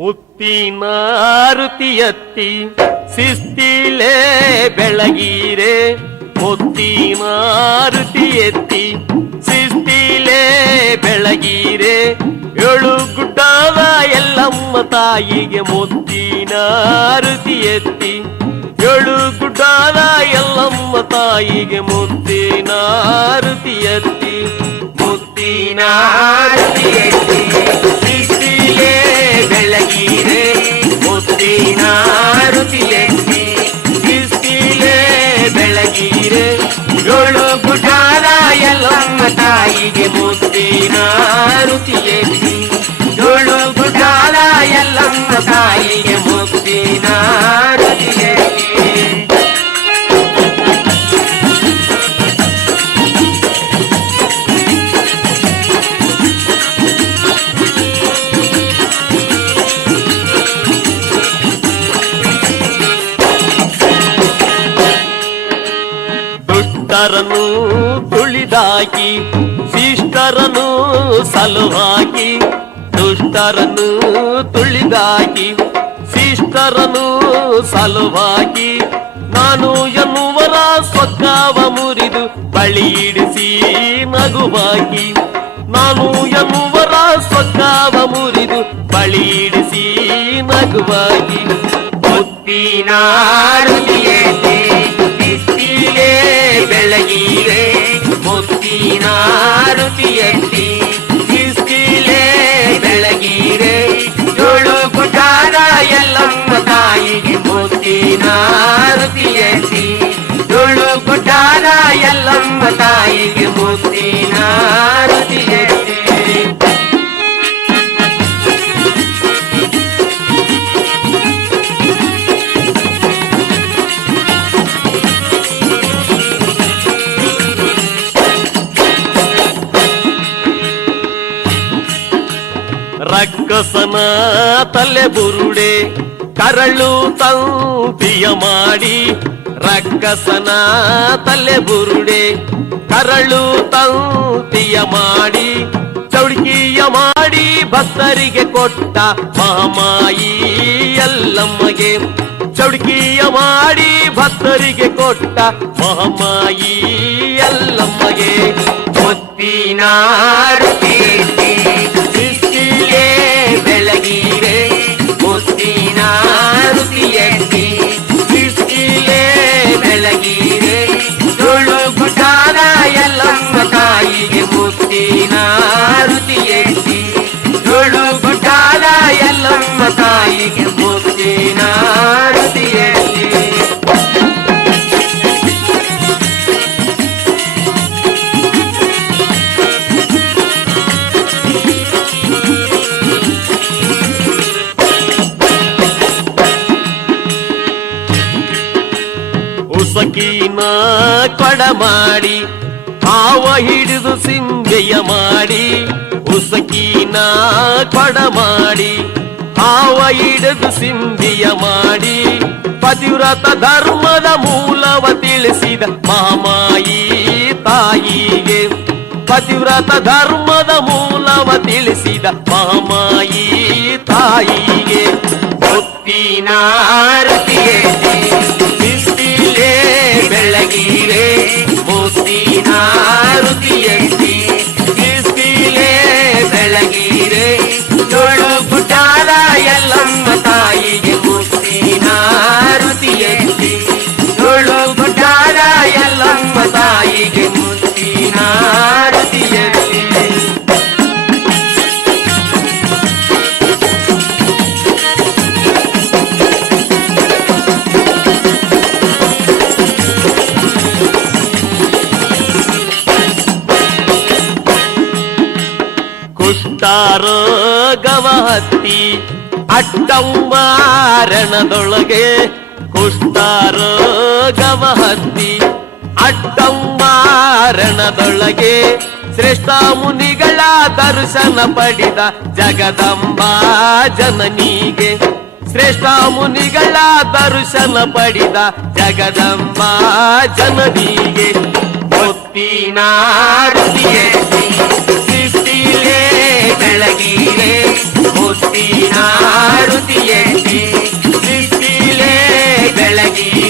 ಮುತ್ತಿನಾರುತಿಯತ್ತಿ ಶಿಸ್ತಿಲೇ ಬೆಳಗೀರೆ, ಮುತ್ತಿನಾರುತಿ ಎತ್ತಿ ಶಿಸ್ತಿಲೇ ಬೆಳಗೀರೆ, ಏಳು ಗುಡ್ಡದ ಎಲ್ಲಮ್ಮ ತಾಯಿಗೆ ಮುತ್ತಿನಾರುತಿ ಎತ್ತಿ, ಏಳು ಗುಡ್ಡದ ಎಲ್ಲಮ್ಮ ತಾಯಿಗೆ ಮುತ್ತಿನಾರುತಿ ಎತ್ತಿ, ಮುತ್ತಿನಾರುತಿ ಎತ್ತಿ ಶಿಸ್ತಿಲೇ ಬೆಳಗೀರೆ, ಮುತ್ತಿನಾರುತಿ ಎತ್ತಿ ಶಿಸ್ತಿಲೇ ಬೆಳಗೀರೆ, ಏಳು ಗುಡ್ಡದ ಎಲ್ಲಮ್ಮ ತಾಯಿಗೆ ಮುತ್ತಿನಾರುತಿ ಎತ್ತಿ, ಏಳು ಗುಡ್ಡದ ಎಲ್ಲಮ್ಮ ತಾಯಿಗೆ ಮುತ್ತಿನಾರುತಿ ಎತ್ತಿ. ದುಷ್ಟರನ್ನು ತುಳಿದಾಕಿ ಶಿಷ್ಟರನ್ನು ಸಲುವಾಗಿ, ದುಷ್ಟರನ್ನು ತುಳಿದಾಕಿ ಶಿಷ್ಟರನ್ನು ಸಲುವಾಗಿ, ನಾನು ಎನ್ನುವರ ಸ್ವಗ್ಗಾವ ಮುರಿದು ಬಳಿಯಿಡಿಸಿ ನಗುವಾಗಿ, ನಾನು ಎನ್ನುವರ ಸ್ವಗ್ಗಾವ ಮುರಿದು ಬಳಿಯಿಡಿಸಿ ನಗುವಾಗಿ, ಮುತ್ತಿನಾರುತಿ ಎತ್ತಿ ಶಿಸ್ತಿಲೇ ಬೆಳಗೀರೆ, ಮುತ್ತಿನಾರುತಿ ಎತ್ತಿ ಶಿಸ್ತಿಲೇ ಬೆಳಗೀರೆ, ಏಳು ಗುಡ್ಡದ ಎಲ್ಲಮ್ಮ ತಾಯಿಗೆ ಮುತ್ತಿನಾರುತಿ ಎತ್ತಿ, ಏಳು ಗುಡ್ಡದ ಎಲ್ಲಮ್ಮ ತಾಯಿಗೆ ಮುತ್ತಿನಾರುತಿ ಎತ್ತಿ. ರಕ್ಕಸನ ತಲೆ ಬುರುಡೆ ಕರಳು ತಂತಿಯ ಮಾಡಿ, ರಕ್ಕಸನ ತಲೆ ಬುರುಡೆ ಕರಳು ತಂತಿಯ ಮಾಡಿ, ಚೌಡಿಕಿಯ ಮಾಡಿ ಭಕ್ತರಿಗೆ ಕೊಟ್ಟ ಮಹಾಮಾಯಿ ಎಲ್ಲಮ್ಮಗೆ, ಚೌಡಿಕಿಯ ಮಾಡಿ ಭಕ್ತರಿಗೆ ಕೊಟ್ಟ ಮಹಾಮಾಯಿ ಎಲ್ಲಮ್ಮಗೆ, ಮುತ್ತಿನಾರುತಿ ಶಿಸ್ತಿಲೇ ಬೆಳಗೀರೆ, ಮುತ್ತಿನಾರುತಿ ಎತ್ತಿ ಶಿಸ್ತಿಲೇ ಬೆಳಗೀರೆ, ಏಳು ಗುಡ್ಡದ ಎಲ್ಲಮ್ಮ ತಾಯಿಗೆ ಮುತ್ತಿನಾರುತಿ ಎತ್ತಿ, ಏಳು ಗುಡ್ಡದ ಎಲ್ಲಮ್ಮ ತಾಯಿಗೆ ಮುತ್ತಿನಾರುತಿ ಎತ್ತಿ. ಉಸಕಿನ ಕೊಡ ಮಾಡಿ ಹಾವ ಹಿಡಿದು ಸಿಂಬೆಯ ಮಾಡಿ, ಉಸಕಿನ ಕೊಡ ಮಾಡಿ ಹಾವ ಹಿಡಿದು ಸಿಂಬೆಯ ಮಾಡಿ, ಪತಿವ್ರತ ಧರ್ಮದ ಮೂಲವ ತಿಳಿಸಿದ ಮಹಾಮಾಯಿ ತಾಯಿಗೆ, ಪತಿವ್ರತ ಧರ್ಮದ ಮೂಲವ ತಿಳಿಸಿದ ಮಹಾಮಾಯಿ ತಾಯಿಗೆ, ಮುತ್ತಿನಾರುತಿ ಎತ್ತಿ ಶಿಸ್ತಿಲೇ ಬೆಳಗೀರೆ, ಮುತ್ತಿನಾರುತಿ ಎತ್ತಿ ಶಿಸ್ತಿಲೇ ಬೆಳಗೀರೆ, ಏಳು ಗುಡ್ಡದ ಎಲ್ಲಮ್ಮ ತಾಯಿಗೆ ಮುತ್ತಿನಾರುತಿ ಎತ್ತಿ, ಏಳು ಗುಡ್ಡದ ಎಲ್ಲಮ್ಮ ತಾಯಿಗೆ ಮುತ್ತಿನಾರುತಿ ಎತ್ತಿ. ಕುಷ್ಠರೋಗವ ಹತ್ತಿ ಅಡ್ಡಂಬಾರಣದೊಳಗೆ, ಕುಷ್ಠರೋಗವ ಹತ್ತಿ ಅಡ್ಡಂಬಾರಣದೊಳಗೆ, ಶ್ರೇಷ್ಠ ಮುನಿಗಳ ದರ್ಶನ ಪಡೆದ ಜಗದಂಬಾ ಜನನಿಗೆ, ಶ್ರೇಷ್ಠ ಮುನಿಗಳ ದರ್ಶನ ಪಡೆದ ಜಗದಂಬಾ ಜನನಿಗೆ, ಮುತ್ತಿನಾರುತಿ ಎತ್ತಿ ಶಿಸ್ತಿಲೇ ಬೆಳಗೀರೆ, ಮುತ್ತಿನಾರುತಿ ಬೆಳಗಿ